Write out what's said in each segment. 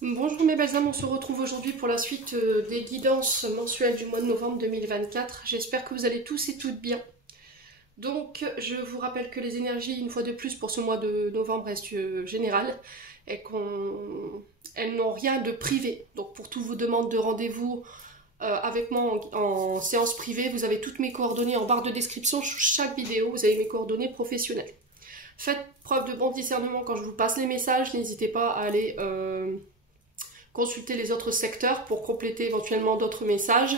Bonjour mes belles âmes, on se retrouve aujourd'hui pour la suite des guidances mensuelles du mois de novembre 2024. J'espère que vous allez tous et toutes bien. Donc je vous rappelle que les énergies, une fois de plus pour ce mois de novembre, restent générales et qu'elles n'ont rien de privé. Donc pour toutes vos demandes de rendez-vous avec moi en séance privée, vous avez toutes mes coordonnées en barre de description sous chaque vidéo, vous avez mes coordonnées professionnelles. Faites preuve de bon discernement quand je vous passe les messages, n'hésitez pas à aller consulter les autres secteurs pour compléter éventuellement d'autres messages.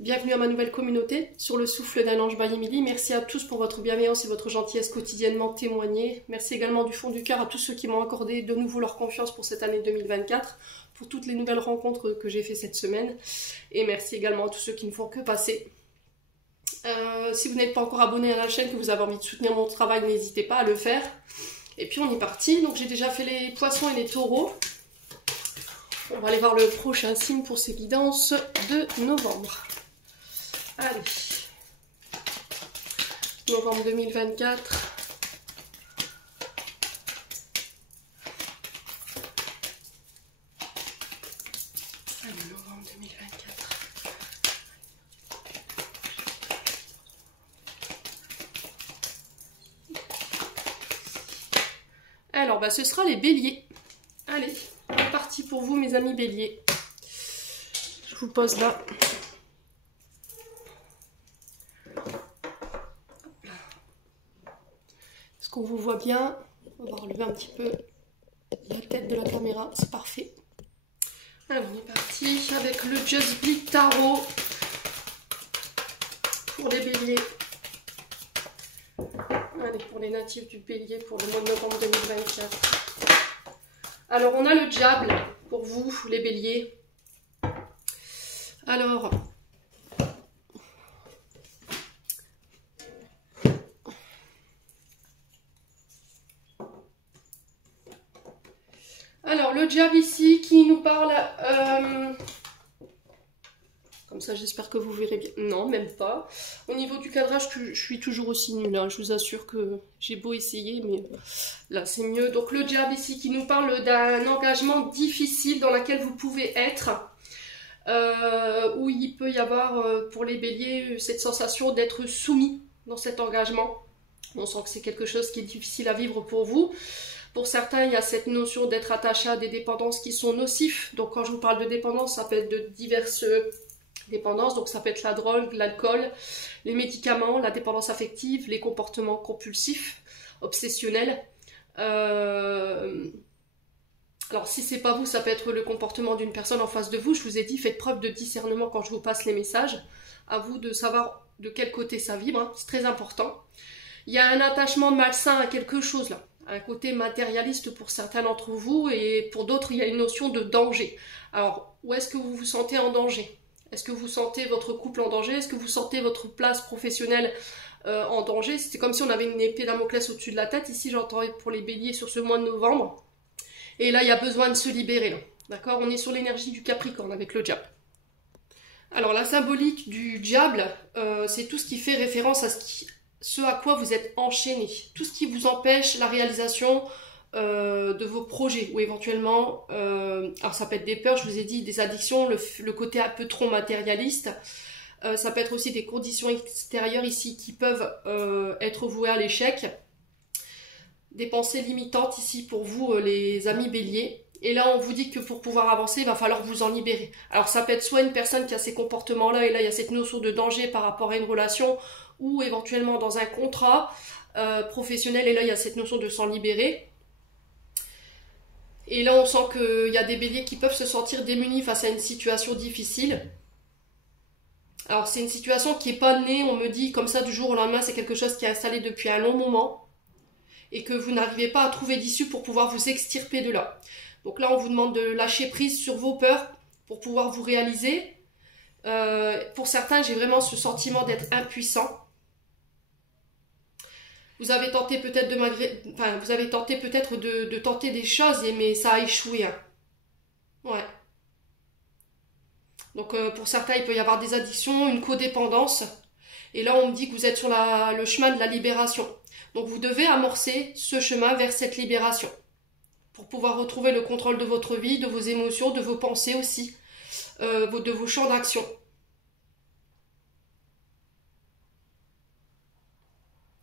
Bienvenue à ma nouvelle communauté sur le souffle d'un ange by Emily. Merci à tous pour votre bienveillance et votre gentillesse quotidiennement témoignée. Merci également du fond du cœur à tous ceux qui m'ont accordé de nouveau leur confiance pour cette année 2024, pour toutes les nouvelles rencontres que j'ai fait cette semaine. Et merci également à tous ceux qui ne font que passer. Si vous n'êtes pas encore abonné à la chaîne, que vous avez envie de soutenir mon travail, n'hésitez pas à le faire. Et puis on est parti. Donc j'ai déjà fait les poissons et les taureaux. On va aller voir le prochain signe pour ces guidances de novembre. Allez. Novembre 2024. Allez, novembre 2024. Alors, ce sera les béliers. Allez. C'est parti pour vous mes amis béliers. Je vous pose là. Est-ce qu'on vous voit bien? On va relever un petit peu la tête de la caméra, c'est parfait. Alors on est parti avec le Just Bleed Tarot pour les béliers. Allez, pour les natifs du bélier pour le mois de novembre 2024. Alors, on a le diable pour vous, les béliers. Alors, le diable ici qui nous parle... comme ça, j'espère que vous verrez bien. Non, même pas. Au niveau du cadrage, je suis toujours aussi nulle. Hein. Je vous assure que j'ai beau essayer, mais là, c'est mieux. Donc, le diable ici qui nous parle d'un engagement difficile dans lequel vous pouvez être. Où il peut y avoir, pour les béliers, cette sensation d'être soumis dans cet engagement. On sent que c'est quelque chose qui est difficile à vivre pour vous. Pour certains, il y a cette notion d'être attaché à des dépendances qui sont nocifs. Donc, quand je vous parle de dépendance, ça peut être de diverses... dépendance, donc ça peut être la drogue, l'alcool, les médicaments, la dépendance affective, les comportements compulsifs, obsessionnels. Alors si c'est pas vous, ça peut être le comportement d'une personne en face de vous. Je vous ai dit, faites preuve de discernement quand je vous passe les messages. À vous de savoir de quel côté ça vibre, hein. C'est très important. Il y a un attachement malsain à quelque chose là, un côté matérialiste pour certains d'entre vous et pour d'autres, il y a une notion de danger. Alors, où est-ce que vous vous sentez en danger ? Est-ce que vous sentez votre couple en danger? Est-ce que vous sentez votre place professionnelle en danger? C'est comme si on avait une épée Damoclès au-dessus de la tête. Ici, j'entends pour les béliers sur ce mois de novembre. Et là, il y a besoin de se libérer. D'accord? On est sur l'énergie du Capricorne avec le diable. Alors, la symbolique du diable, c'est tout ce qui fait référence à ce à quoi vous êtes enchaîné. Tout ce qui vous empêche la réalisation de vos projets ou éventuellement, alors ça peut être des peurs, je vous ai dit, des addictions, le côté un peu trop matérialiste, ça peut être aussi des conditions extérieures ici qui peuvent être vouées à l'échec, des pensées limitantes ici pour vous les amis béliers, et là on vous dit que pour pouvoir avancer il va falloir vous en libérer. Alors ça peut être soit une personne qui a ces comportements là et là il y a cette notion de danger par rapport à une relation ou éventuellement dans un contrat professionnel et là il y a cette notion de s'en libérer. Et là, on sent qu'il y a des béliers qui peuvent se sentir démunis face à une situation difficile. Alors, c'est une situation qui n'est pas née, on me dit, comme ça, du jour au lendemain. C'est quelque chose qui est installé depuis un long moment. Et que vous n'arrivez pas à trouver d'issue pour pouvoir vous extirper de là. Donc là, on vous demande de lâcher prise sur vos peurs pour pouvoir vous réaliser. Pour certains, j'ai vraiment ce sentiment d'être impuissant. Vous avez tenté peut-être de tenter des choses, mais ça a échoué. Hein. Ouais. Donc pour certains, il peut y avoir des addictions, une codépendance. Et là, on me dit que vous êtes sur le chemin de la libération. Donc vous devez amorcer ce chemin vers cette libération. pour pouvoir retrouver le contrôle de votre vie, de vos émotions, de vos pensées aussi, de vos champs d'action.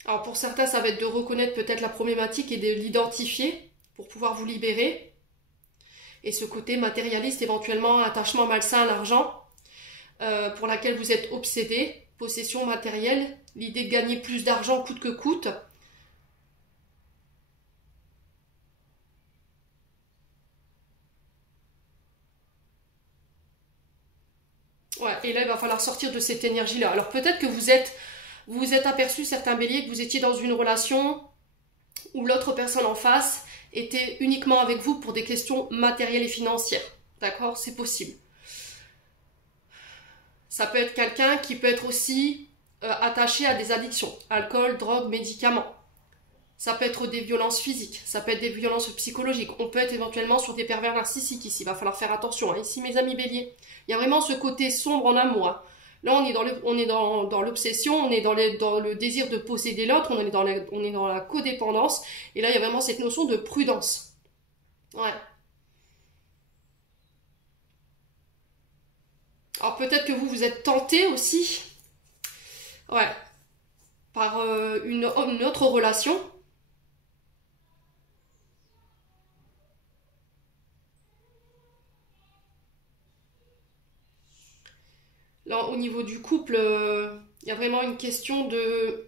Alors pour certains, ça va être de reconnaître peut-être la problématique et de l'identifier pour pouvoir vous libérer. Et ce côté matérialiste, éventuellement attachement malsain à l'argent, pour laquelle vous êtes obsédé, possession matérielle, l'idée de gagner plus d'argent coûte que coûte. Ouais, et là il va falloir sortir de cette énergie-là. Alors peut-être que vous vous êtes aperçu, certains béliers, que vous étiez dans une relation où l'autre personne en face était uniquement avec vous pour des questions matérielles et financières. D'accord? C'est possible. Ça peut être quelqu'un qui peut être aussi attaché à des addictions, alcool, drogue, médicaments. Ça peut être des violences physiques, ça peut être des violences psychologiques. On peut être éventuellement sur des pervers narcissiques ici, il va falloir faire attention. Hein. Ici, mes amis béliers, il y a vraiment ce côté sombre en amour. Hein. Là, on est dans l'obsession, on est dans le désir de posséder l'autre, on est dans la codépendance. Et là, il y a vraiment cette notion de prudence. Ouais. Alors peut-être que vous êtes tenté aussi, ouais, par une autre relation. Là, au niveau du couple, il y a vraiment une question de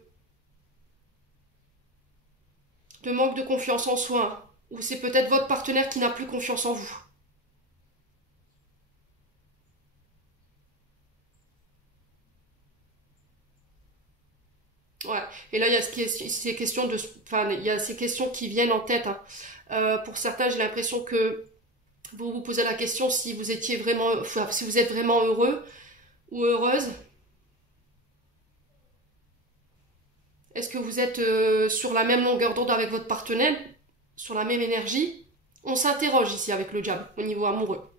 manque de confiance en soi. Hein, ou c'est peut-être votre partenaire qui n'a plus confiance en vous. Ouais. Et là, il y a ces questions enfin, il y a ces questions qui viennent en tête. Hein. Pour certains, j'ai l'impression que vous vous posez la question si vous étiez vraiment, enfin, si vous êtes vraiment heureux ou heureuse. Est-ce que vous êtes sur la même longueur d'onde avec votre partenaire, sur la même énergie? On s'interroge ici avec le diable au niveau amoureux.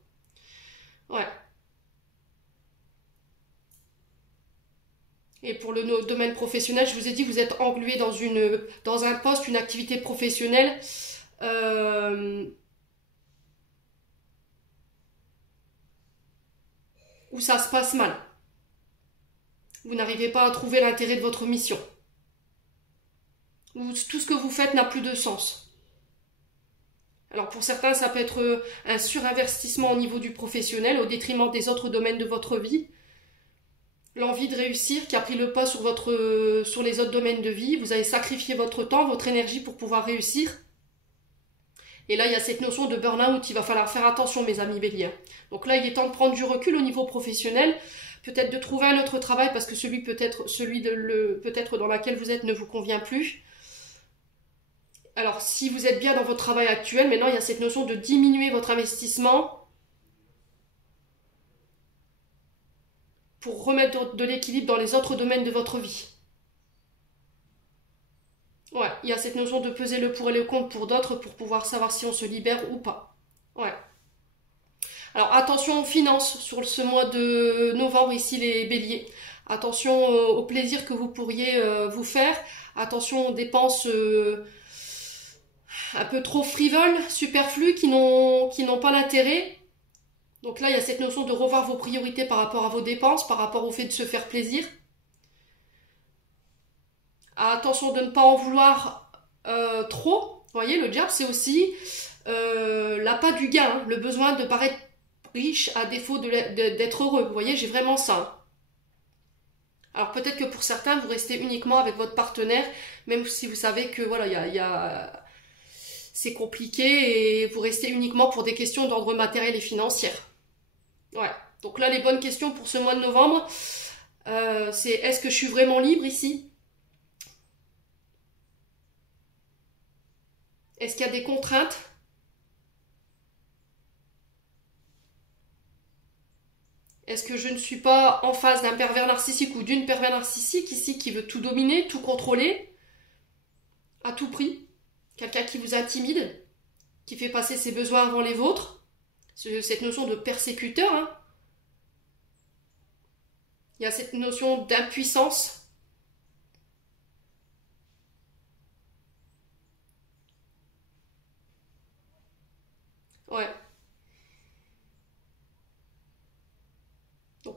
Ouais. Et pour le domaine professionnel, je vous ai dit, vous êtes englué dans un poste, une activité professionnelle euh, où ça se passe mal. Vous n'arrivez pas à trouver l'intérêt de votre mission. Où tout ce que vous faites n'a plus de sens. Alors pour certains, ça peut être un surinvestissement au niveau du professionnel au détriment des autres domaines de votre vie. L'envie de réussir qui a pris le pas sur les autres domaines de vie. Vous avez sacrifié votre temps, votre énergie pour pouvoir réussir. Et là, il y a cette notion de burn-out. Il va falloir faire attention, mes amis béliers. Donc là, il est temps de prendre du recul au niveau professionnel. Peut-être de trouver un autre travail parce que peut-être dans lequel vous êtes ne vous convient plus. Alors, si vous êtes bien dans votre travail actuel, maintenant, il y a cette notion de diminuer votre investissement pour remettre de l'équilibre dans les autres domaines de votre vie. Ouais, il y a cette notion de peser le pour et le contre pour d'autres pour pouvoir savoir si on se libère ou pas. Ouais. Alors attention aux finances sur ce mois de novembre ici les béliers. Attention au plaisir que vous pourriez vous faire. Attention aux dépenses un peu trop frivoles, superflues, qui n'ont pas d'intérêt. Donc là, il y a cette notion de revoir vos priorités par rapport à vos dépenses, par rapport au fait de se faire plaisir. Attention de ne pas en vouloir trop. Vous voyez, le diable, c'est aussi l'appât du gain, hein, le besoin de paraître riche à défaut d'être heureux. Vous voyez, j'ai vraiment ça. Alors peut-être que pour certains, vous restez uniquement avec votre partenaire, même si vous savez que voilà, c'est compliqué et vous restez uniquement pour des questions d'ordre matériel et financier. Ouais. Donc là, les bonnes questions pour ce mois de novembre, c'est est-ce que je suis vraiment libre ici? Est-ce qu'il y a des contraintes? Est-ce que je ne suis pas en face d'un pervers narcissique ou d'une pervers narcissique ici qui veut tout dominer, tout contrôler, à tout prix? Quelqu'un qui vous intimide, qui fait passer ses besoins avant les vôtres? Cette notion de persécuteur, hein. Il y a cette notion d'impuissance.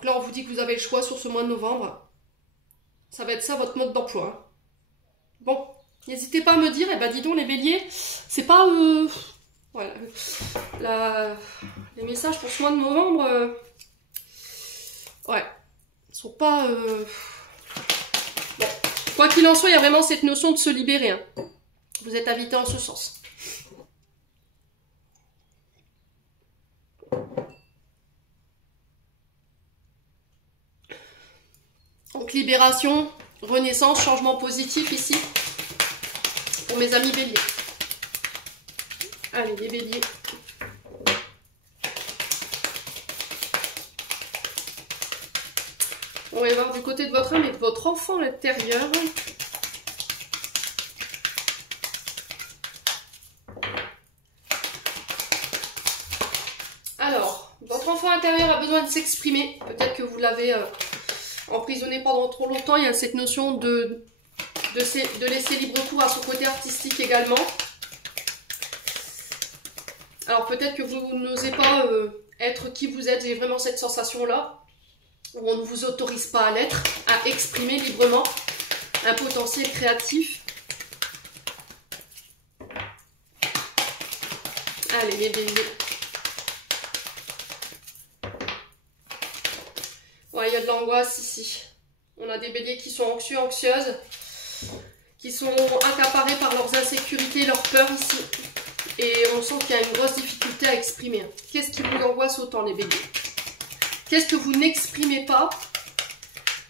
Donc là, on vous dit que vous avez le choix sur ce mois de novembre. Ça va être ça votre mode d'emploi. Hein. Bon, n'hésitez pas à me dire, eh ben dis donc les béliers, c'est pas... ouais, les messages pour ce mois de novembre, ouais, sont pas... Bon, quoi qu'il en soit, il y a vraiment cette notion de se libérer. Hein. Vous êtes invité en ce sens. Donc libération, renaissance, changement positif ici pour mes amis béliers. Allez les béliers. On va voir du côté de votre âme et de votre enfant à l'intérieur. Alors, votre enfant intérieur a besoin de s'exprimer. Peut-être que vous l'avez... emprisonné pendant trop longtemps, il y a cette notion de laisser libre cours à son côté artistique également. Alors peut-être que vous n'osez pas être qui vous êtes, j'ai vraiment cette sensation-là, où on ne vous autorise pas à l'être, à exprimer librement un potentiel créatif. Allez les béliers. Ouais, il y a de l'angoisse ici. On a des béliers qui sont anxieux, anxieuses, qui sont accaparés par leurs insécurités, leurs peurs ici. Et on sent qu'il y a une grosse difficulté à exprimer. Qu'est-ce qui vous angoisse autant les béliers? Qu'est-ce que vous n'exprimez pas?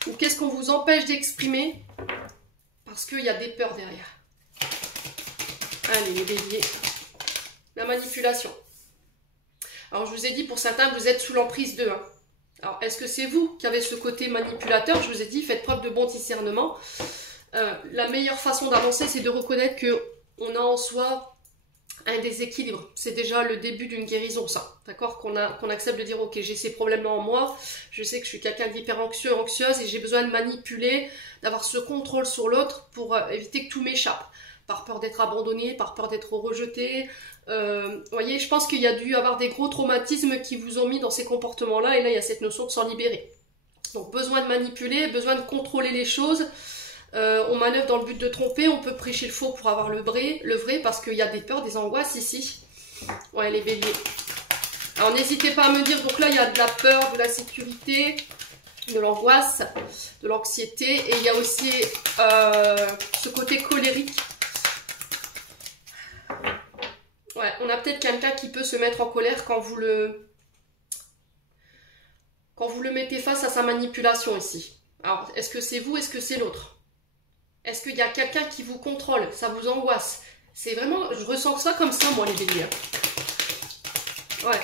Ou qu'est-ce qu'on vous empêche d'exprimer? Parce qu'il y a des peurs derrière. Allez les béliers. La manipulation. Alors je vous ai dit, pour certains, vous êtes sous l'emprise d'eux. Hein. Alors, est-ce que c'est vous qui avez ce côté manipulateur? Je vous ai dit, faites preuve de bon discernement. La meilleure façon d'avancer, c'est de reconnaître qu'on a en soi un déséquilibre. C'est déjà le début d'une guérison, ça. D'accord? Qu'on accepte de dire, ok, j'ai ces problèmes-là en moi, je sais que je suis quelqu'un d'hyper anxieux, anxieuse, et j'ai besoin de manipuler, d'avoir ce contrôle sur l'autre pour éviter que tout m'échappe. Par peur d'être abandonné, par peur d'être rejeté. Vous voyez, je pense qu'il y a dû avoir des gros traumatismes qui vous ont mis dans ces comportements-là, et là, il y a cette notion de s'en libérer. Donc, besoin de manipuler, besoin de contrôler les choses. On manœuvre dans le but de tromper, on peut prêcher le faux pour avoir le vrai, parce qu'il y a des peurs, des angoisses ici. Ouais, les béliers. Alors, n'hésitez pas à me dire, donc là, il y a de la peur, de la sécurité, de l'angoisse, de l'anxiété, et il y a aussi ce côté colérique. Ouais, on a peut-être quelqu'un qui peut se mettre en colère quand vous le mettez face à sa manipulation ici. Alors, est-ce que c'est vous, est-ce que c'est l'autre? Est-ce qu'il y a quelqu'un qui vous contrôle? Ça vous angoisse? C'est vraiment, je ressens ça comme ça, moi, les béliers. Ouais.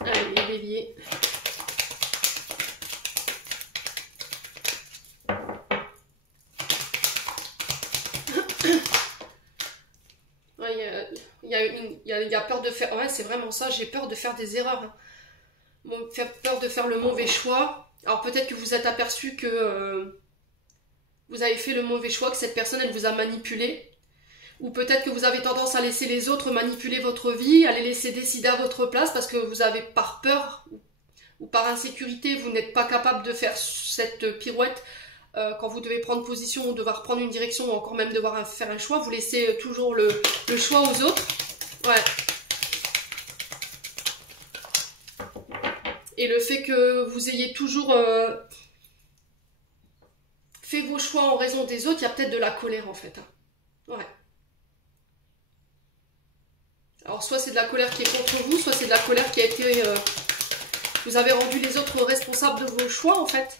Allez, les béliers. Il y a peur de faire... Ouais, c'est vraiment ça, j'ai peur de faire des erreurs. Hein. Peur de faire le mauvais choix. Alors peut-être que vous êtes aperçu que vous avez fait le mauvais choix, que cette personne, elle vous a manipulé. Ou peut-être que vous avez tendance à laisser les autres manipuler votre vie, à les laisser décider à votre place parce que vous avez par peur ou par insécurité, vous n'êtes pas capable de faire cette pirouette. Quand vous devez prendre position ou devoir prendre une direction ou encore même devoir faire un choix, vous laissez toujours le choix aux autres. Ouais. Et le fait que vous ayez toujours fait vos choix en raison des autres, il y a peut-être de la colère en fait. Hein. Ouais. Alors soit c'est de la colère qui est contre vous, soit c'est de la colère qui a été... vous avez rendu les autres responsables de vos choix en fait.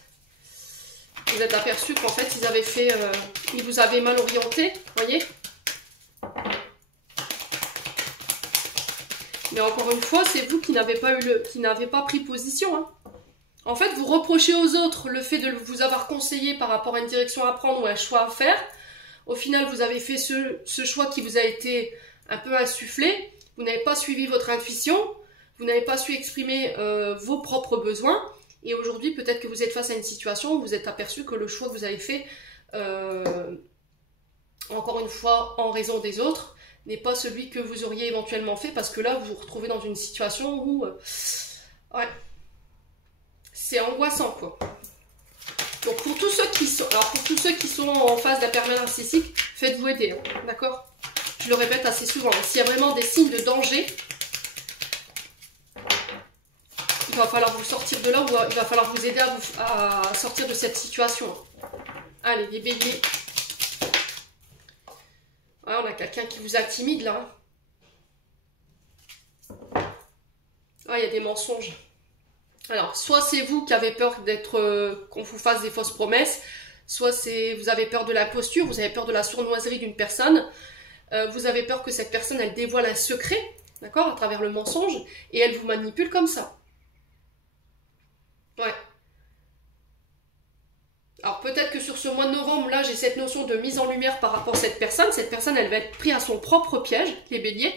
Vous êtes aperçu qu'en fait ils avaient fait... ils vous avaient mal orienté, voyez. Mais encore une fois, c'est vous qui n'avez pas pris position. Hein. En fait, vous reprochez aux autres le fait de vous avoir conseillé par rapport à une direction à prendre ou un choix à faire. Au final, vous avez fait ce choix qui vous a été un peu insufflé. Vous n'avez pas suivi votre intuition. Vous n'avez pas su exprimer vos propres besoins. Et aujourd'hui, peut-être que vous êtes face à une situation où vous êtes aperçu que le choix que vous avez fait, encore une fois, en raison des autres, n'est pas celui que vous auriez éventuellement fait, parce que là, vous vous retrouvez dans une situation où Ouais. C'est angoissant, quoi. Donc pour tous ceux qui sont, alors pour tous ceux qui sont en phase d'hypermanie narcissique, faites-vous aider, hein, d'accord? Je le répète assez souvent. S'il y a vraiment des signes de danger, il va falloir vous sortir de là ou il va falloir vous aider à sortir de cette situation. Allez, les béliers. Ouais, on a quelqu'un qui vous intimide là. Ah, il y a des mensonges. Alors, soit c'est vous qui avez peur d'être qu'on vous fasse des fausses promesses, soit c'est vous avez peur de l'imposture, vous avez peur de la sournoiserie d'une personne, vous avez peur que cette personne elle dévoile un secret, d'accord, à travers le mensonge, et elle vous manipule comme ça. Ouais. Alors peut-être que sur ce mois de novembre, là, j'ai cette notion de mise en lumière par rapport à cette personne. Cette personne, elle va être prise à son propre piège, les béliers.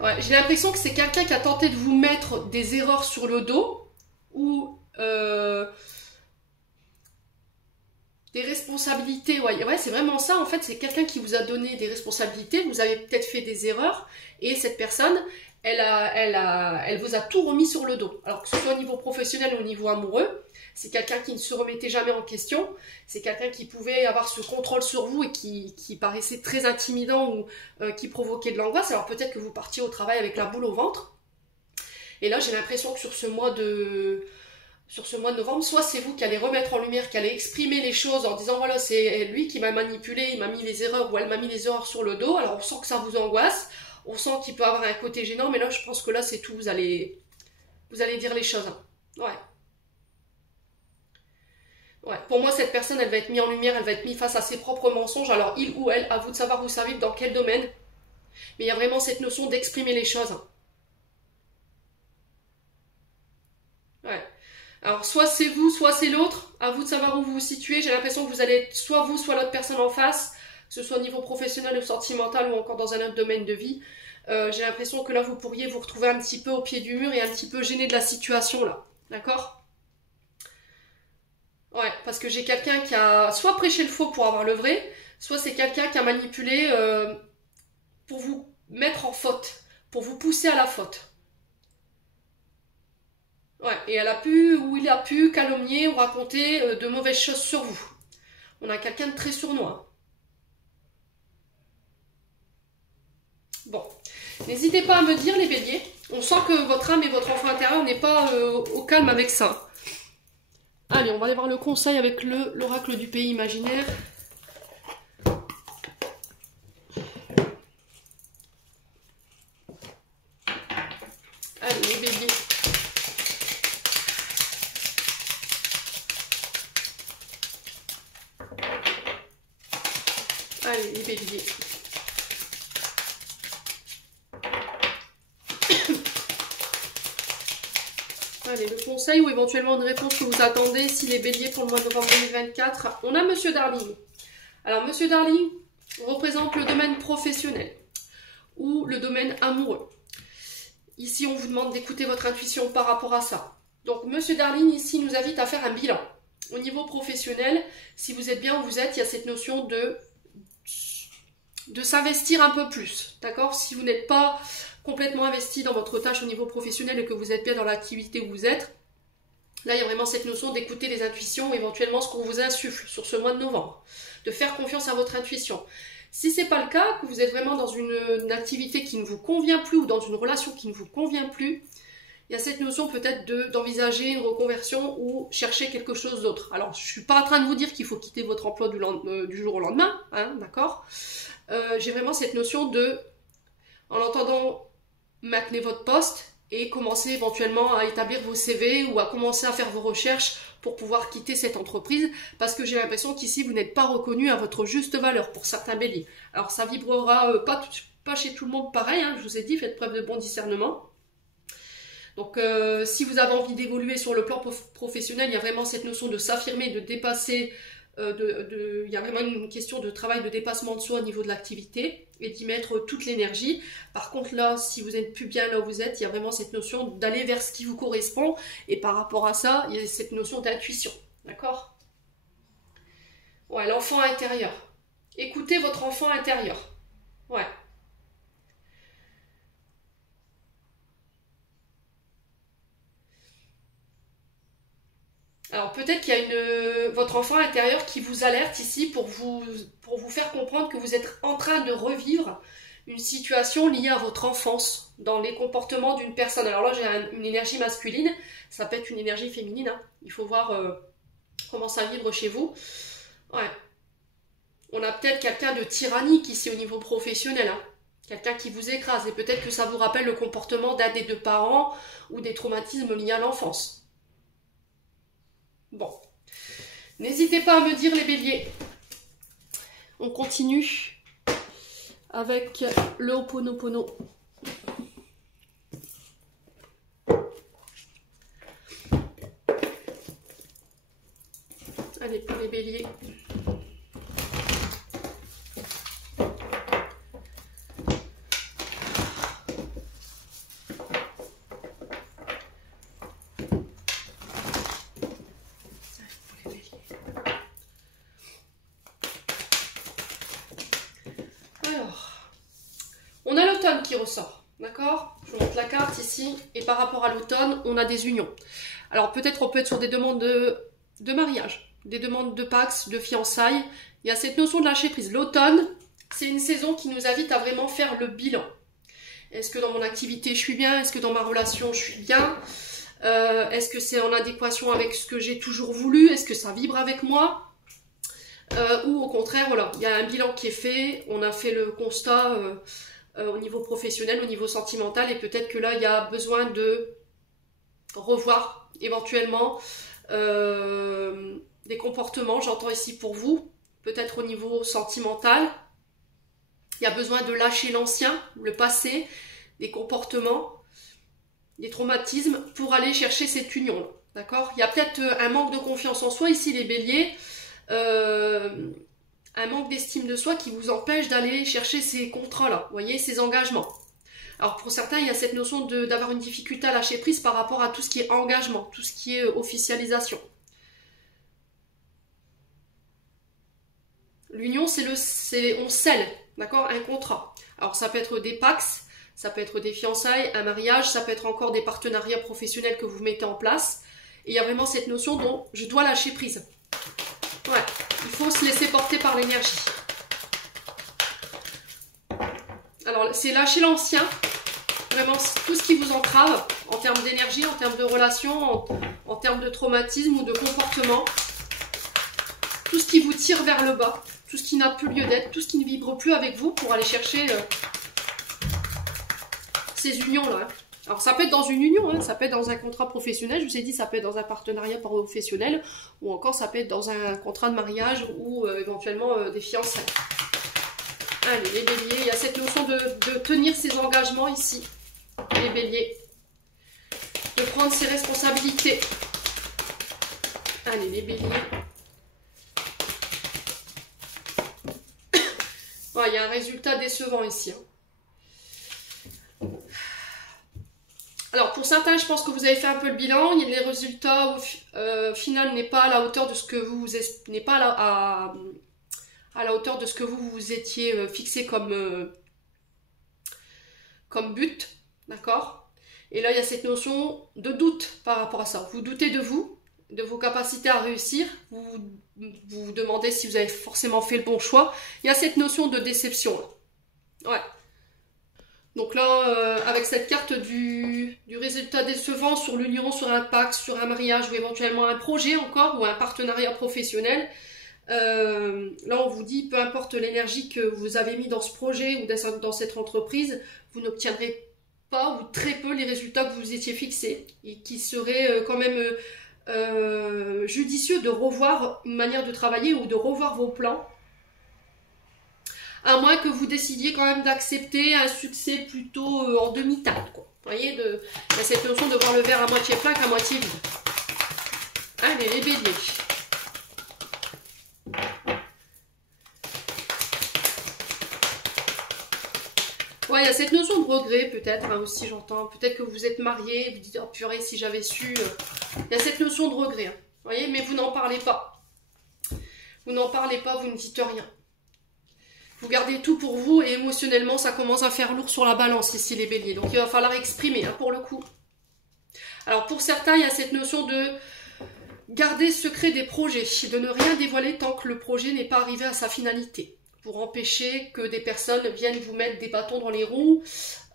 Ouais, j'ai l'impression que c'est quelqu'un qui a tenté de vous mettre des erreurs sur le dos ou des responsabilités. Ouais, c'est vraiment ça. En fait, c'est quelqu'un qui vous a donné des responsabilités. Vous avez peut-être fait des erreurs et cette personne, elle vous a tout remis sur le dos. Alors que ce soit au niveau professionnel ou au niveau amoureux, c'est quelqu'un qui ne se remettait jamais en question. C'est quelqu'un qui pouvait avoir ce contrôle sur vous et qui paraissait très intimidant ou qui provoquait de l'angoisse. Alors peut-être que vous partiez au travail avec la boule au ventre. Et là, j'ai l'impression que sur ce mois de novembre, soit c'est vous qui allez remettre en lumière, qui allez exprimer les choses en disant voilà, c'est lui qui m'a manipulé, il m'a mis les erreurs ou elle m'a mis les erreurs sur le dos. Alors on sent que ça vous angoisse. On sent qu'il peut avoir un côté gênant, mais là, je pense que là, c'est tout. Vous allez dire les choses. Hein. Ouais. Ouais. Pour moi, cette personne, elle va être mise en lumière, elle va être mise face à ses propres mensonges. Alors, il ou elle, à vous de savoir vous servir dans quel domaine. Mais il y a vraiment cette notion d'exprimer les choses. Ouais. Alors, soit c'est vous, soit c'est l'autre. À vous de savoir où vous vous situez. J'ai l'impression que vous allez être soit vous, soit l'autre personne en face. Que ce soit au niveau professionnel ou sentimental ou encore dans un autre domaine de vie. J'ai l'impression que là, vous pourriez vous retrouver un petit peu au pied du mur et un petit peu gêné de la situation, là. D'accord? Ouais, parce que j'ai quelqu'un qui a soit prêché le faux pour avoir le vrai, soit c'est quelqu'un qui a manipulé pour vous mettre en faute, pour vous pousser à la faute. Ouais, et elle a pu, ou il a pu calomnier ou raconter de mauvaises choses sur vous. On a quelqu'un de très sournois. Bon, n'hésitez pas à me dire les béliers. On sent que votre âme et votre enfant intérieur n'est pas au calme avec ça. Allez, on va aller voir le conseil avec l'oracle du pays imaginaire. Allez, les béliers. Allez, les béliers. Allez, le conseil ou éventuellement une réponse que vous attendez si les béliers pour le mois de novembre 2024. On a Monsieur Darling. Alors, Monsieur Darling représente le domaine professionnel ou le domaine amoureux. Ici, on vous demande d'écouter votre intuition par rapport à ça. Donc, Monsieur Darling, ici, nous invite à faire un bilan. Au niveau professionnel, si vous êtes bien où vous êtes, il y a cette notion de s'investir un peu plus. D'accord? Si vous n'êtes pas complètement investi dans votre tâche au niveau professionnel et que vous êtes bien dans l'activité où vous êtes, là, il y a vraiment cette notion d'écouter les intuitions, éventuellement ce qu'on vous insuffle sur ce mois de novembre. De faire confiance à votre intuition. Si ce n'est pas le cas, que vous êtes vraiment dans une activité qui ne vous convient plus ou dans une relation qui ne vous convient plus, il y a cette notion peut-être d'envisager une reconversion ou chercher quelque chose d'autre. Alors, je ne suis pas en train de vous dire qu'il faut quitter votre emploi du jour au lendemain, hein, d'accord? J'ai vraiment cette notion de, en entendant, maintenez votre poste et commencez éventuellement à établir vos CV ou à commencer à faire vos recherches pour pouvoir quitter cette entreprise, parce que j'ai l'impression qu'ici vous n'êtes pas reconnu à votre juste valeur pour certains béliers. Alors ça vibrera pas chez tout le monde pareil, hein, je vous ai dit, faites preuve de bon discernement. Donc si vous avez envie d'évoluer sur le plan professionnel, il y a vraiment cette notion de s'affirmer, de dépasser, il y a vraiment une question de travail de dépassement de soi au niveau de l'activité et d'y mettre toute l'énergie. Par contre là, si vous n'êtes plus bien là où vous êtes, il y a vraiment cette notion d'aller vers ce qui vous correspond et par rapport à ça, il y a cette notion d'intuition, d'accord? Ouais, l'enfant intérieur. Écoutez votre enfant intérieur. Ouais. peut-être qu'il y a votre enfant intérieur qui vous alerte ici pour vous faire comprendre que vous êtes en train de revivre une situation liée à votre enfance dans les comportements d'une personne. Alors là, j'ai une énergie masculine, ça peut être une énergie féminine, hein. Il faut voir comment ça vibre chez vous. Ouais. On a peut-être quelqu'un de tyrannique ici au niveau professionnel, hein. Quelqu'un qui vous écrase, et peut-être que ça vous rappelle le comportement d'un des deux parents ou des traumatismes liés à l'enfance. Bon. N'hésitez pas à me dire les béliers. On continue avec le Ho'oponopono. Allez, pour les béliers. On a l'automne qui ressort, d'accord? Je vous montre la carte ici, et par rapport à l'automne, on a des unions. Alors peut-être on peut être sur des demandes de mariage, des demandes de pax, de fiançailles. Il y a cette notion de lâcher prise. L'automne, c'est une saison qui nous invite à vraiment faire le bilan. Est-ce que dans mon activité je suis bien? Est-ce que dans ma relation je suis bien? Est-ce que c'est en adéquation avec ce que j'ai toujours voulu? Est-ce que ça vibre avec moi? Ou au contraire, voilà, il y a un bilan qui est fait, on a fait le constat au niveau professionnel, au niveau sentimental, et peut-être que là, il y a besoin de revoir éventuellement des comportements, j'entends ici pour vous, peut-être au niveau sentimental, il y a besoin de lâcher l'ancien, le passé, des comportements, des traumatismes, pour aller chercher cette union, d'accord? Il y a peut-être un manque de confiance en soi, ici les béliers, un manque d'estime de soi qui vous empêche d'aller chercher ces contrats-là, vous voyez, ces engagements. Alors pour certains, il y a cette notion d'avoir une difficulté à lâcher prise par rapport à tout ce qui est engagement, tout ce qui est officialisation. L'union, on scelle, d'accord, un contrat. Alors ça peut être des pax, ça peut être des fiançailles, un mariage, ça peut être encore des partenariats professionnels que vous mettez en place. Et il y a vraiment cette notion dont je dois lâcher prise. Ouais, il faut se laisser porter par l'énergie. Alors, c'est lâcher l'ancien, vraiment tout ce qui vous entrave en termes d'énergie, en termes de relations, en termes de traumatisme ou de comportement. Tout ce qui vous tire vers le bas, tout ce qui n'a plus lieu d'être, tout ce qui ne vibre plus avec vous pour aller chercher ces unions-là. Alors ça peut être dans une union, hein, ça peut être dans un contrat professionnel, je vous ai dit ça peut être dans un partenariat professionnel, ou encore ça peut être dans un contrat de mariage ou éventuellement des fiançailles. Allez les béliers, il y a cette notion de tenir ses engagements ici, les béliers, de prendre ses responsabilités. Allez les béliers. Ouais, il y a un résultat décevant ici, hein. Alors pour certains, je pense que vous avez fait un peu le bilan. Les résultats au final n'est pas à la hauteur de ce que vous à la hauteur de ce que vous étiez fixé comme but, d'accord? Et là il y a cette notion de doute par rapport à ça. Vous doutez de vous, de vos capacités à réussir. Vous vous demandez si vous avez forcément fait le bon choix. Il y a cette notion de déception. Ouais. Donc là, avec cette carte du résultat décevant sur l'union, sur un pacte, sur un mariage ou éventuellement un projet encore ou un partenariat professionnel, là on vous dit, peu importe l'énergie que vous avez mis dans ce projet ou dans cette entreprise, vous n'obtiendrez pas ou très peu les résultats que vous étiez fixés et qui seraient quand même judicieux de revoir une manière de travailler ou de revoir vos plans. À moins que vous décidiez quand même d'accepter un succès plutôt en demi-teinte, quoi. Vous voyez, il y a cette notion de voir le verre à moitié plein qu'à moitié vide. Allez, les béliers. Ouais, il y a cette notion de regret, peut-être, hein, aussi, j'entends. Peut-être que vous êtes marié, vous dites, oh purée, si j'avais su. Il y a cette notion de regret, hein. Vous voyez, mais vous n'en parlez pas. Vous n'en parlez pas, vous ne dites rien. Vous gardez tout pour vous et émotionnellement, ça commence à faire lourd sur la balance ici, les béliers. Donc, il va falloir exprimer, hein, pour le coup. Alors, pour certains, il y a cette notion Garder secret des projets, de ne rien dévoiler tant que le projet n'est pas arrivé à sa finalité, pour empêcher que des personnes viennent vous mettre des bâtons dans les roues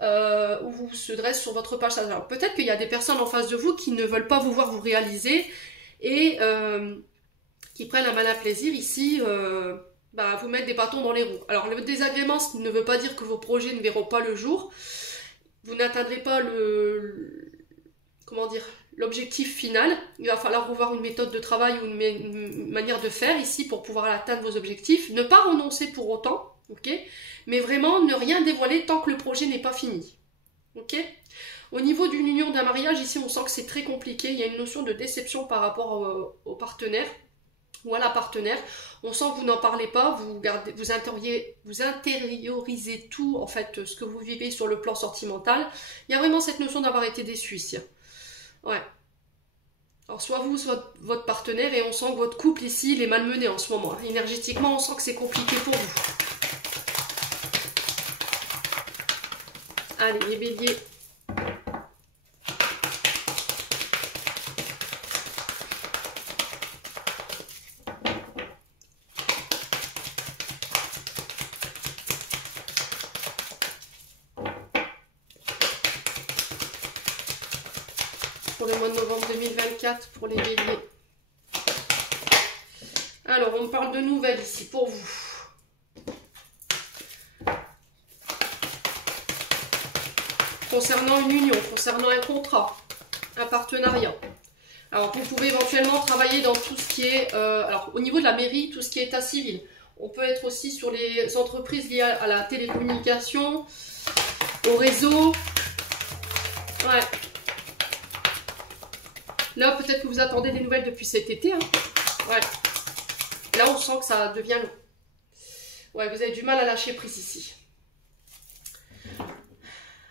ou se dressent sur votre passage. Alors peut-être qu'il y a des personnes en face de vous qui ne veulent pas vous voir vous réaliser et qui prennent un malin plaisir ici à vous mettre des bâtons dans les roues. Alors le désagrément ne veut pas dire que vos projets ne verront pas le jour, vous n'atteindrez pas l'objectif final. Il va falloir revoir une méthode de travail ou une manière de faire ici pour pouvoir atteindre vos objectifs. Ne pas renoncer pour autant, ok, mais vraiment ne rien dévoiler tant que le projet n'est pas fini. Ok. Au niveau d'une union, d'un mariage, ici on sent que c'est très compliqué. Il y a une notion de déception par rapport au partenaire ou à la partenaire. On sent que vous n'en parlez pas, vous intériorisez tout, en fait, ce que vous vivez sur le plan sentimental. Il y a vraiment cette notion d'avoir été déçu ici. Ouais. Alors soit vous, soit votre partenaire, et on sent que votre couple ici, il est malmené en ce moment. Énergétiquement, on sent que c'est compliqué pour vous. Allez, les béliers. Pour le mois de novembre 2024, pour les béliers. Alors, on parle de nouvelles ici, pour vous. Concernant une union, concernant un contrat, un partenariat. Alors, vous pouvez éventuellement travailler dans tout ce qui est... alors, au niveau de la mairie, tout ce qui est état civil. On peut être aussi sur les entreprises liées à la télécommunication, au réseau. Ouais. Là, peut-être que vous attendez des nouvelles depuis cet été. Hein. Ouais. Là, on sent que ça devient long. Ouais, vous avez du mal à lâcher prise ici.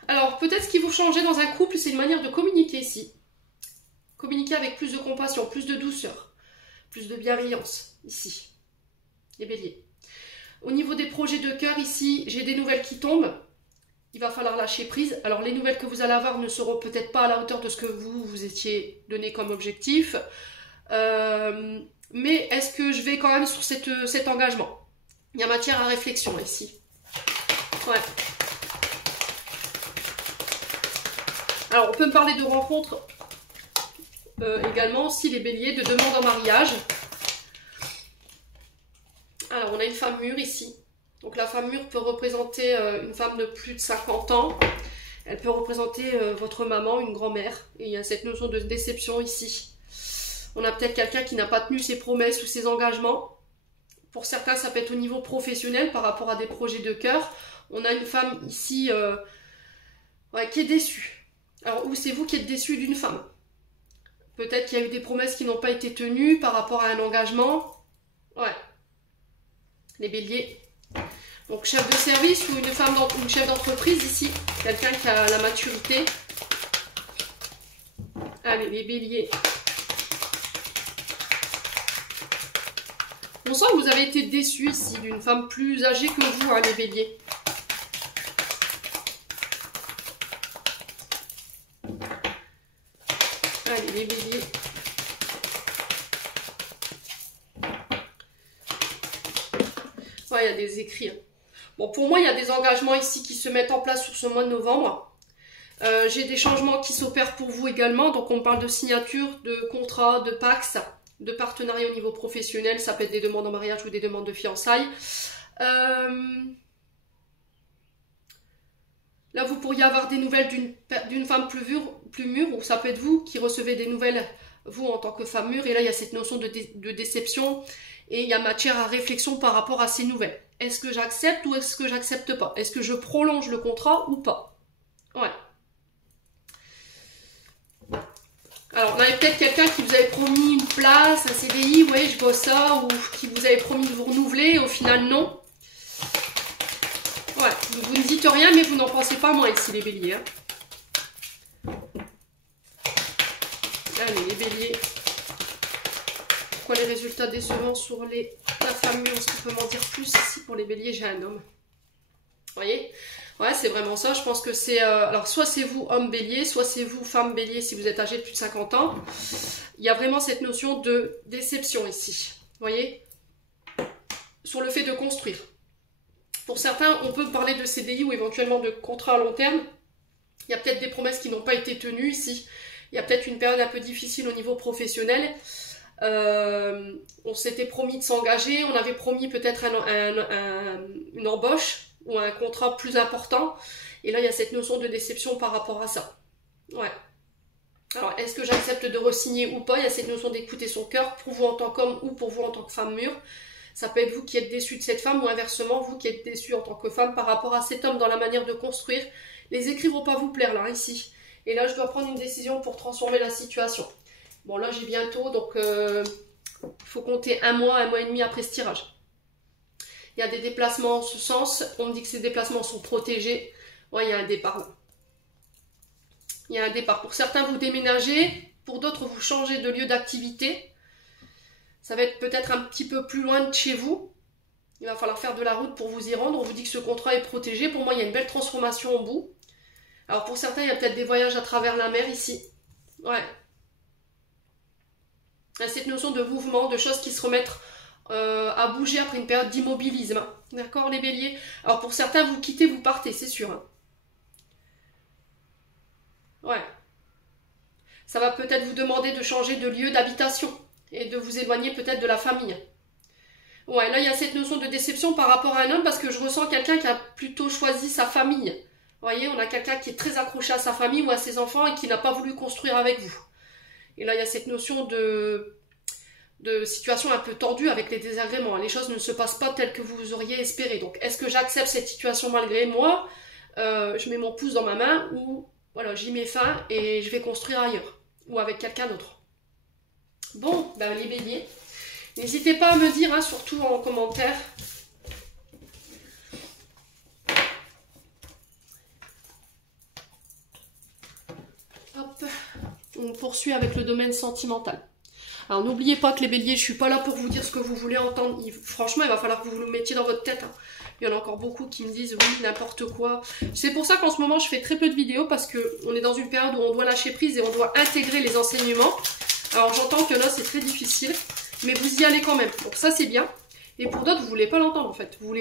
Alors, peut-être ce qui vous change dans un couple, c'est une manière de communiquer ici. Communiquer avec plus de compassion, plus de douceur, plus de bienveillance ici. Les béliers. Au niveau des projets de cœur ici, j'ai des nouvelles qui tombent. Il va falloir lâcher prise. Alors, les nouvelles que vous allez avoir ne seront peut-être pas à la hauteur de ce que vous étiez donné comme objectif. Mais est-ce que je vais quand même sur cet engagement? Il y a matière à réflexion ici. Ouais. Alors, on peut me parler de rencontres également, aussi les béliers, de demandes en mariage. Alors, on a une femme mûre ici. Donc la femme mûre peut représenter une femme de plus de 50 ans. Elle peut représenter votre maman, une grand-mère. Et il y a cette notion de déception ici. On a peut-être quelqu'un qui n'a pas tenu ses promesses ou ses engagements. Pour certains, ça peut être au niveau professionnel par rapport à des projets de cœur. On a une femme ici qui est déçue. Alors, ou c'est vous qui êtes déçu d'une femme. Peut-être qu'il y a eu des promesses qui n'ont pas été tenues par rapport à un engagement. Ouais. Les béliers. Donc chef de service ou une chef d'entreprise ici, quelqu'un qui a la maturité. Allez, les béliers. On sent que vous avez été déçus ici d'une femme plus âgée que vous, hein, les béliers. Allez, les béliers. Ouais, il y a des écrits. Hein. Bon, pour moi, il y a des engagements ici qui se mettent en place sur ce mois de novembre. J'ai des changements qui s'opèrent pour vous également. Donc, on parle de signature, de contrat, de pax, de partenariat au niveau professionnel. Ça peut être des demandes en mariage ou des demandes de fiançailles. Là, vous pourriez avoir des nouvelles d'une femme plus mûre, ou ça peut être vous qui recevez des nouvelles, vous, en tant que femme mûre. Et là, il y a cette notion de déception. Et il y a matière à réflexion par rapport à ces nouvelles. Est-ce que j'accepte ou est-ce que j'accepte pas? Est-ce que je prolonge le contrat ou pas? Ouais. Alors, on avait peut-être quelqu'un qui vous avait promis une place, un CDI, ouais, je bosse ça, ou qui vous avait promis de vous renouveler, et au final, non. Ouais, vous ne dites rien, mais vous n'en pensez pas moins ici, les béliers. Hein. Allez, les béliers. Pourquoi les résultats décevants sur la femme mûre? Est-ce qu'on peut m'en dire plus? Ici, pour les béliers, j'ai un homme. voyez? Ouais, c'est vraiment ça. Je pense que c'est... alors, soit c'est vous, homme bélier, soit c'est vous, femme bélier, si vous êtes âgé de plus de 50 ans. Il y a vraiment cette notion de déception ici. Vous voyez? Sur le fait de construire. Pour certains, on peut parler de CDI ou éventuellement de contrat à long terme. Il y a peut-être des promesses qui n'ont pas été tenues ici. Il y a peut-être une période un peu difficile au niveau professionnel. On s'était promis de s'engager. On avait promis peut-être une embauche ou un contrat plus important. Et là, il y a cette notion de déception par rapport à ça. Ouais. Alors, est-ce que j'accepte de re-signer ou pas? Il y a cette notion d'écouter son cœur pour vous en tant qu'homme ou pour vous en tant que femme mûre. Ça peut être vous qui êtes déçu de cette femme ou inversement, vous qui êtes déçu en tant que femme par rapport à cet homme dans la manière de construire. Les écrits vont pas vous plaire là, ici. Et là, je dois prendre une décision pour transformer la situation. Bon, là, j'ai bientôt, donc il faut compter un mois et demi après ce tirage. Il y a des déplacements en ce sens. On me dit que ces déplacements sont protégés. Ouais, il y a un départ là. Il y a un départ. Pour certains, vous déménagez. Pour d'autres, vous changez de lieu d'activité. Ça va être peut-être un petit peu plus loin de chez vous. Il va falloir faire de la route pour vous y rendre. On vous dit que ce contrat est protégé. Pour moi, il y a une belle transformation au bout. Alors pour certains, il y a peut-être des voyages à travers la mer ici. Ouais. Il y a cette notion de mouvement, de choses qui se remettent à bouger après une période d'immobilisme. D'accord, les béliers? Alors pour certains, vous quittez, vous partez, c'est sûr. Hein. Ouais. Ça va peut-être vous demander de changer de lieu d'habitation et de vous éloigner peut-être de la famille. Ouais, là, il y a cette notion de déception par rapport à un homme parce que je ressens quelqu'un qui a plutôt choisi sa famille. Vous voyez, on a quelqu'un qui est très accroché à sa famille ou à ses enfants et qui n'a pas voulu construire avec vous. Et là, il y a cette notion de situation un peu tendue avec les désagréments. Les choses ne se passent pas telles que vous auriez espéré. Donc, est-ce que j'accepte cette situation malgré moi? Je mets mon pouce dans ma main ou voilà, j'y mets fin et je vais construire ailleurs ou avec quelqu'un d'autre. Bon, ben les béliers, n'hésitez pas à me dire, hein, surtout en commentaire. Hop, on poursuit avec le domaine sentimental. Alors n'oubliez pas que les béliers, je suis pas là pour vous dire ce que vous voulez entendre. Franchement, il va falloir que vous le mettiez dans votre tête. Hein. Il y en a encore beaucoup qui me disent oui, n'importe quoi. C'est pour ça qu'en ce moment, je fais très peu de vidéos parce qu'on est dans une période où on doit lâcher prise et on doit intégrer les enseignements. Alors j'entends que là, c'est très difficile, mais vous y allez quand même. Donc ça, c'est bien. Et pour d'autres, vous voulez pas l'entendre en fait. Vous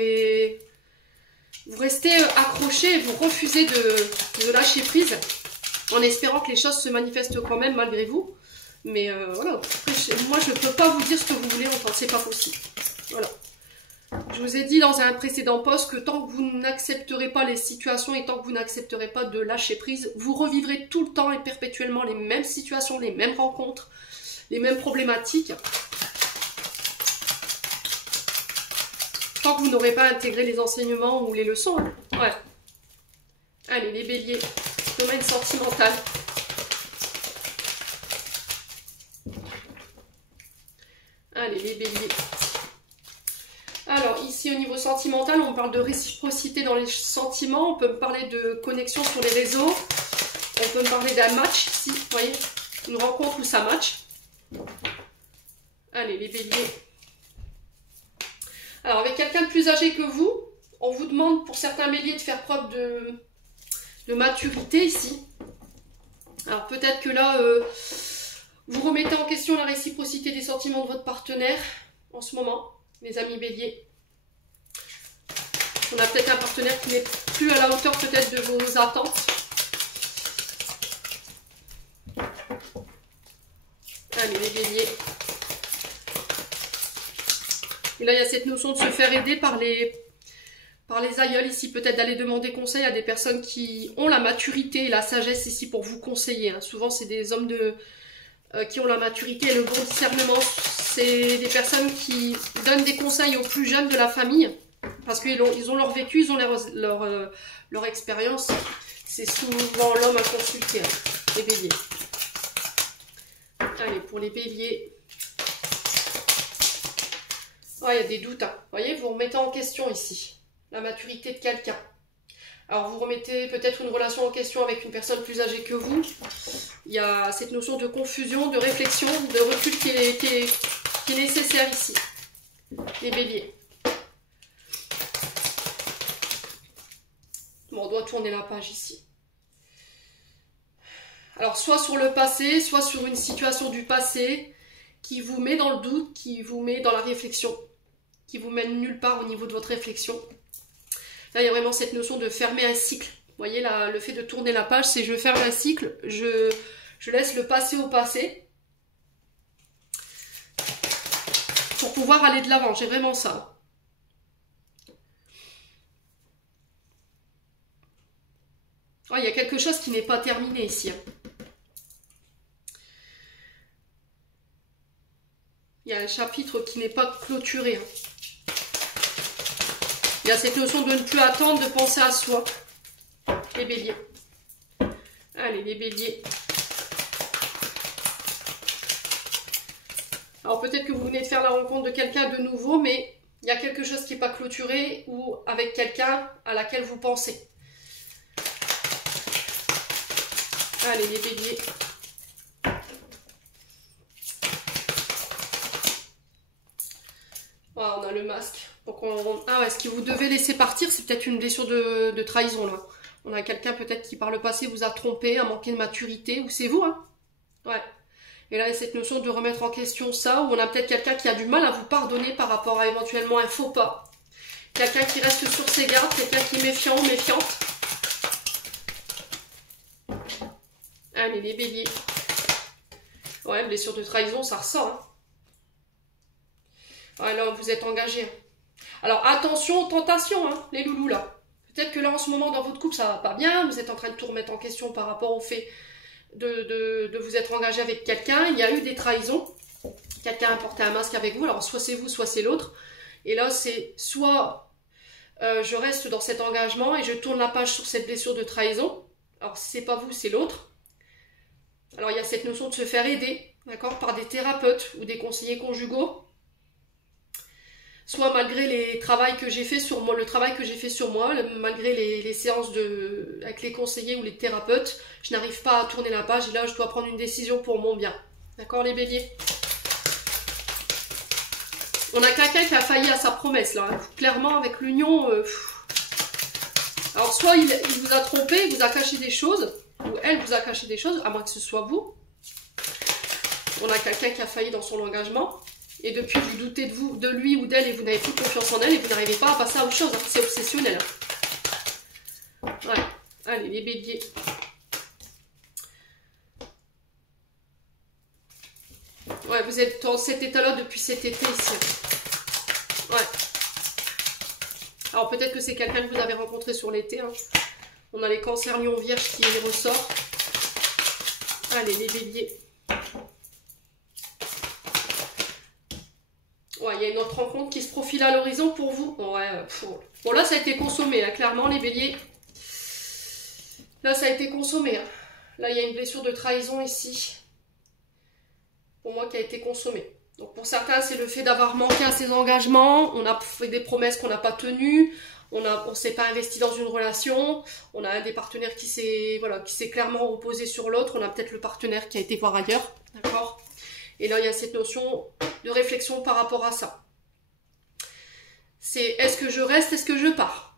restez accrochés et vous refusez de lâcher prise en espérant que les choses se manifestent quand même malgré vous. Mais voilà, après, moi je ne peux pas vous dire ce que vous voulez entendre, c'est pas possible. Voilà. Je vous ai dit dans un précédent post que tant que vous n'accepterez pas les situations et tant que vous n'accepterez pas de lâcher prise, vous revivrez tout le temps et perpétuellement les mêmes situations, les mêmes rencontres, les mêmes problématiques. Tant que vous n'aurez pas intégré les enseignements ou les leçons. Hein. Ouais. Allez, les béliers, domaine sentimental. Allez, les béliers. Alors, ici, au niveau sentimental, on parle de réciprocité dans les sentiments. On peut me parler de connexion sur les réseaux. On peut me parler d'un match, ici, vous voyez, une rencontre où ça match. Allez, les béliers. Alors, avec quelqu'un de plus âgé que vous, on vous demande, pour certains béliers, de faire preuve de maturité, ici. Alors, peut-être que là... vous remettez en question la réciprocité des sentiments de votre partenaire en ce moment, les amis béliers. On a peut-être un partenaire qui n'est plus à la hauteur peut-être de vos attentes. Allez, les béliers. Et là, il y a cette notion de se faire aider par les aïeuls ici, peut-être d'aller demander conseil à des personnes qui ont la maturité et la sagesse ici pour vous conseiller. Hein. Souvent, c'est des hommes qui ont la maturité et le bon discernement. C'est des personnes qui donnent des conseils aux plus jeunes de la famille parce qu'ils ont leur vécu, ils ont leur expérience. C'est souvent l'homme à consulter, hein, les béliers. Allez, pour les béliers. Oh, il y a des doutes. Hein. Vous voyez, vous remettez en question ici la maturité de quelqu'un. Alors, vous remettez peut-être une relation en question avec une personne plus âgée que vous. Il y a cette notion de confusion, de réflexion, de recul qui est nécessaire ici. Les béliers. Bon, on doit tourner la page ici. Alors, soit sur le passé, soit sur une situation du passé qui vous met dans le doute, qui vous met dans la réflexion, qui vous mène nulle part au niveau de votre réflexion. Là, il y a vraiment cette notion de fermer un cycle. Vous voyez, là, le fait de tourner la page, c'est je ferme un cycle, je laisse le passé au passé pour pouvoir aller de l'avant. J'ai vraiment ça. Oh, il y a quelque chose qui n'est pas terminé ici. Il y a un chapitre qui n'est pas clôturé. Il y a cette notion de ne plus attendre, de penser à soi. Les béliers. Allez, les béliers. Alors peut-être que vous venez de faire la rencontre de quelqu'un de nouveau, mais il y a quelque chose qui n'est pas clôturé ou avec quelqu'un à laquelle vous pensez. Allez, les béliers. Voilà, on a le masque. Donc ah ouais, ce que vous devez laisser partir, c'est peut-être une blessure de trahison là. On a quelqu'un peut-être qui par le passé vous a trompé, a manqué de maturité, ou c'est vous, hein. Ouais. Et là, il y a cette notion de remettre en question ça, où on a peut-être quelqu'un qui a du mal à vous pardonner par rapport à éventuellement un faux pas. Quelqu'un qui reste sur ses gardes, quelqu'un qui est méfiant ou méfiante. Allez, les béliers. Ouais, blessure de trahison, ça ressort, hein. Ouais, là, vous êtes engagé. Alors, attention aux tentations, hein, les loulous, là. Peut-être que là, en ce moment, dans votre couple, ça va pas bien. Vous êtes en train de tout remettre en question par rapport au fait de vous être engagé avec quelqu'un. Il y a eu des trahisons. Quelqu'un a porté un masque avec vous. Alors, soit c'est vous, soit c'est l'autre. Et là, c'est soit je reste dans cet engagement et je tourne la page sur cette blessure de trahison. Alors, si c'est pas vous, c'est l'autre. Alors, il y a cette notion de se faire aider, d'accord, par des thérapeutes ou des conseillers conjugaux. Soit malgré les travails que j'ai fait sur moi, le travail que j'ai fait sur moi, malgré les séances avec les conseillers ou les thérapeutes, je n'arrive pas à tourner la page et là je dois prendre une décision pour mon bien. D'accord les béliers? On a quelqu'un qui a failli à sa promesse là, hein. Clairement avec l'union. Alors soit il vous a trompé, il vous a caché des choses, ou elle vous a caché des choses, à moins que ce soit vous. On a quelqu'un qui a failli dans son engagement. Et depuis, vous doutez de lui ou d'elle et vous n'avez plus confiance en elle et vous n'arrivez pas à passer à autre chose. Hein. C'est obsessionnel. Hein. Ouais. Allez, les béliers. Ouais, vous êtes dans cet état-là depuis cet été ici. Ouais. Alors peut-être que c'est quelqu'un que vous avez rencontré sur l'été. Hein. On a les cancers lion vierge qui ressort. Allez, les béliers. Ouais, il y a une autre rencontre qui se profile à l'horizon pour vous. Ouais, bon, là, ça a été consommé, hein, clairement, les béliers. Là, ça a été consommé. Hein. Là, il y a une blessure de trahison ici. Pour moi, qui a été consommée. Donc, pour certains, c'est le fait d'avoir manqué à ses engagements. On a fait des promesses qu'on n'a pas tenues. On ne s'est pas investi dans une relation. On a un des partenaires qui s'est clairement opposé sur l'autre. On a peut-être le partenaire qui a été voir ailleurs. D'accord ? Et là, il y a cette notion de réflexion par rapport à ça. C'est est-ce que je reste, est-ce que je pars?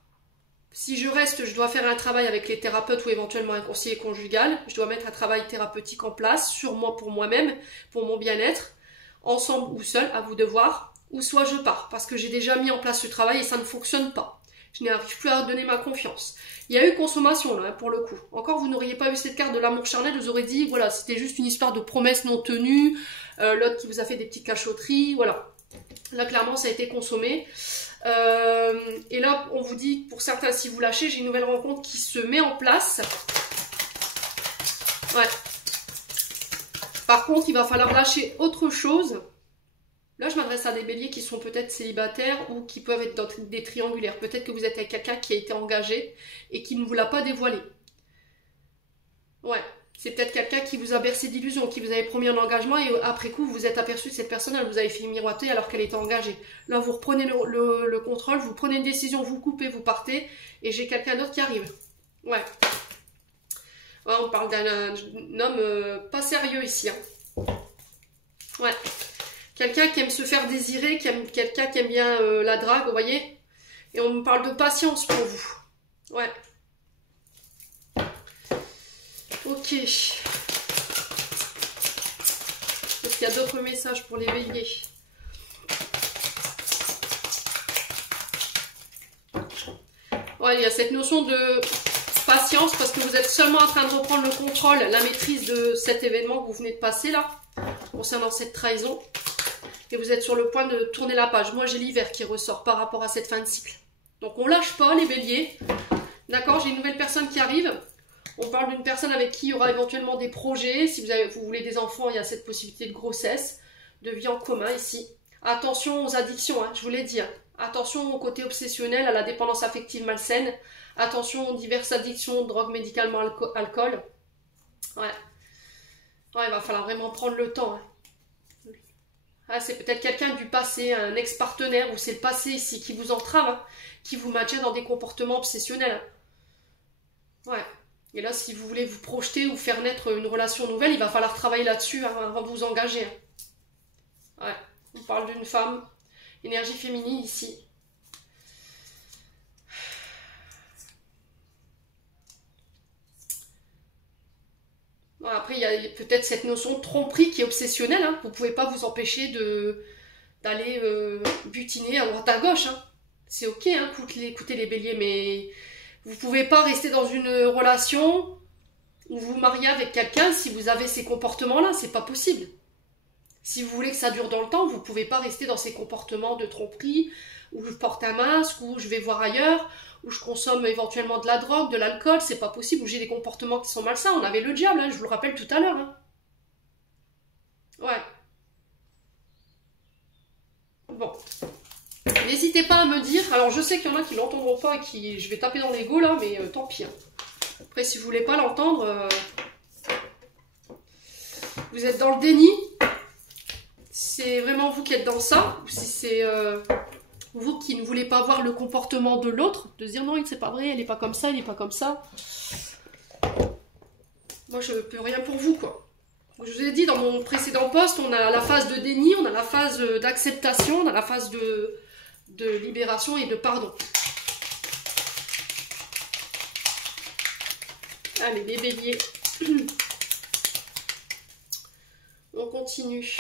Si je reste, je dois faire un travail avec les thérapeutes ou éventuellement un conseiller conjugal. Je dois mettre un travail thérapeutique en place sur moi pour moi-même, pour mon bien-être, ensemble ou seul, à vous de voir. Ou soit je pars, parce que j'ai déjà mis en place ce travail et ça ne fonctionne pas. Je n'arrive plus à donner ma confiance. Il y a eu consommation là, pour le coup. Encore, vous n'auriez pas eu cette carte de l'amour charnel, vous aurez dit, voilà, c'était juste une histoire de promesses non tenues, l'autre qui vous a fait des petites cachotteries, voilà. Là, clairement, ça a été consommé. Et là, on vous dit, pour certains, si vous lâchez, j'ai une nouvelle rencontre qui se met en place. Ouais. Par contre, il va falloir lâcher autre chose. Là, je m'adresse à des béliers qui sont peut-être célibataires ou qui peuvent être dans des triangulaires. Peut-être que vous êtes avec quelqu'un qui a été engagé et qui ne vous l'a pas dévoilé. Ouais, c'est peut-être quelqu'un qui vous a bercé d'illusions, qui vous avait promis un engagement et après coup, vous vous êtes aperçu que cette personne, elle vous avait fait miroiter alors qu'elle était engagée. Là, vous reprenez le contrôle, vous prenez une décision, vous coupez, vous partez et j'ai quelqu'un d'autre qui arrive. Ouais. Ouais, on parle d'un homme pas sérieux ici. Hein. Ouais. Quelqu'un qui aime se faire désirer, quelqu'un qui aime bien la drague, vous voyez. Et on me parle de patience pour vous. Ouais. Ok. Est-ce qu'il y a d'autres messages pour les béliers? Ouais, il y a cette notion de patience parce que vous êtes seulement en train de reprendre le contrôle, la maîtrise de cet événement que vous venez de passer là, concernant cette trahison. Et vous êtes sur le point de tourner la page. Moi, j'ai l'hiver qui ressort par rapport à cette fin de cycle. Donc, on lâche pas les béliers. D'accord, j'ai une nouvelle personne qui arrive. On parle d'une personne avec qui il y aura éventuellement des projets. Si vous voulez des enfants, il y a cette possibilité de grossesse, de vie en commun ici. Attention aux addictions, hein, je vous l'ai dit. Hein. Attention au côté obsessionnel, à la dépendance affective malsaine. Attention aux diverses addictions, drogue, médicaments, alcool. Ouais. Ouais, il va falloir vraiment prendre le temps. Hein. Ah, c'est peut-être quelqu'un du passé, un ex-partenaire, ou c'est le passé ici qui vous entrave, hein, qui vous maintient dans des comportements obsessionnels. Hein. Ouais. Et là, si vous voulez vous projeter ou faire naître une relation nouvelle, il va falloir travailler là-dessus hein, avant de vous engager. Hein. Ouais. On parle d'une femme, énergie féminine ici. Bon, après, il y a peut-être cette notion de tromperie qui est obsessionnelle. Hein. Vous ne pouvez pas vous empêcher d'aller butiner à droite à gauche. Hein. C'est ok, hein, écoutez les béliers, mais vous ne pouvez pas rester dans une relation où vous vous mariez avec quelqu'un si vous avez ces comportements-là. C'est pas possible. Si vous voulez que ça dure dans le temps, vous ne pouvez pas rester dans ces comportements de tromperie, où je porte un masque, où je vais voir ailleurs, où je consomme éventuellement de la drogue, de l'alcool, c'est pas possible, où j'ai des comportements qui sont malsains. On avait le diable, hein, je vous le rappelle tout à l'heure. Hein. Ouais. Bon. N'hésitez pas à me dire, alors je sais qu'il y en a qui l'entendront pas et qui je vais taper dans l'ego là, mais tant pis. Hein. Après, si vous voulez pas l'entendre, vous êtes dans le déni. C'est vraiment vous qui êtes dans ça, ou si c'est vous qui ne voulez pas voir le comportement de l'autre, de se dire non, c'est pas vrai, elle n'est pas comme ça, il n'est pas comme ça. Moi, je ne peux rien pour vous, quoi. Je vous ai dit, dans mon précédent post, on a la phase de déni, on a la phase d'acceptation, on a la phase de libération et de pardon. Allez, les béliers. On continue.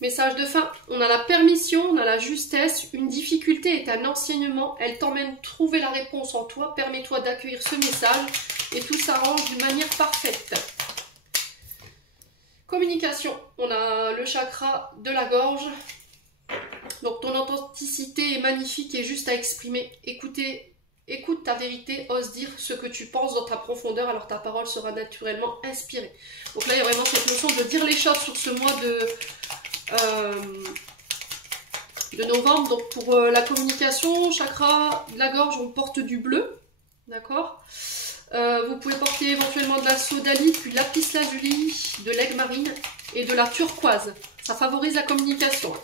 Message de fin, on a la permission, on a la justesse, une difficulté est un enseignement, elle t'emmène trouver la réponse en toi, permets-toi d'accueillir ce message et tout s'arrange d'une manière parfaite. Communication, on a le chakra de la gorge, donc ton authenticité est magnifique et juste à exprimer, écoute ta vérité, ose dire ce que tu penses dans ta profondeur, alors ta parole sera naturellement inspirée. Donc là il y a vraiment cette notion de dire les choses sur ce mois de novembre. Donc pour la communication, chakra de la gorge, on porte du bleu, d'accord. Vous pouvez porter éventuellement de la sodalite, puis de la lapis lazuli, de l'aigle marine et de la turquoise. Ça favorise la communication.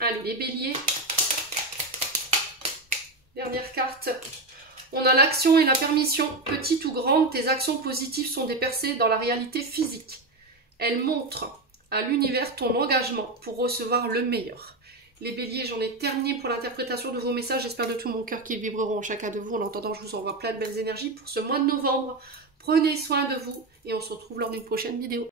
Allez, les béliers. Dernière carte. On a l'action et la permission. Petite ou grande, tes actions positives sont des percées dans la réalité physique. Elles montrent à l'univers ton engagement pour recevoir le meilleur. Les béliers, j'en ai terminé pour l'interprétation de vos messages. J'espère de tout mon cœur qu'ils vibreront en chacun de vous. En attendant, je vous envoie plein de belles énergies pour ce mois de novembre. Prenez soin de vous et on se retrouve lors d'une prochaine vidéo.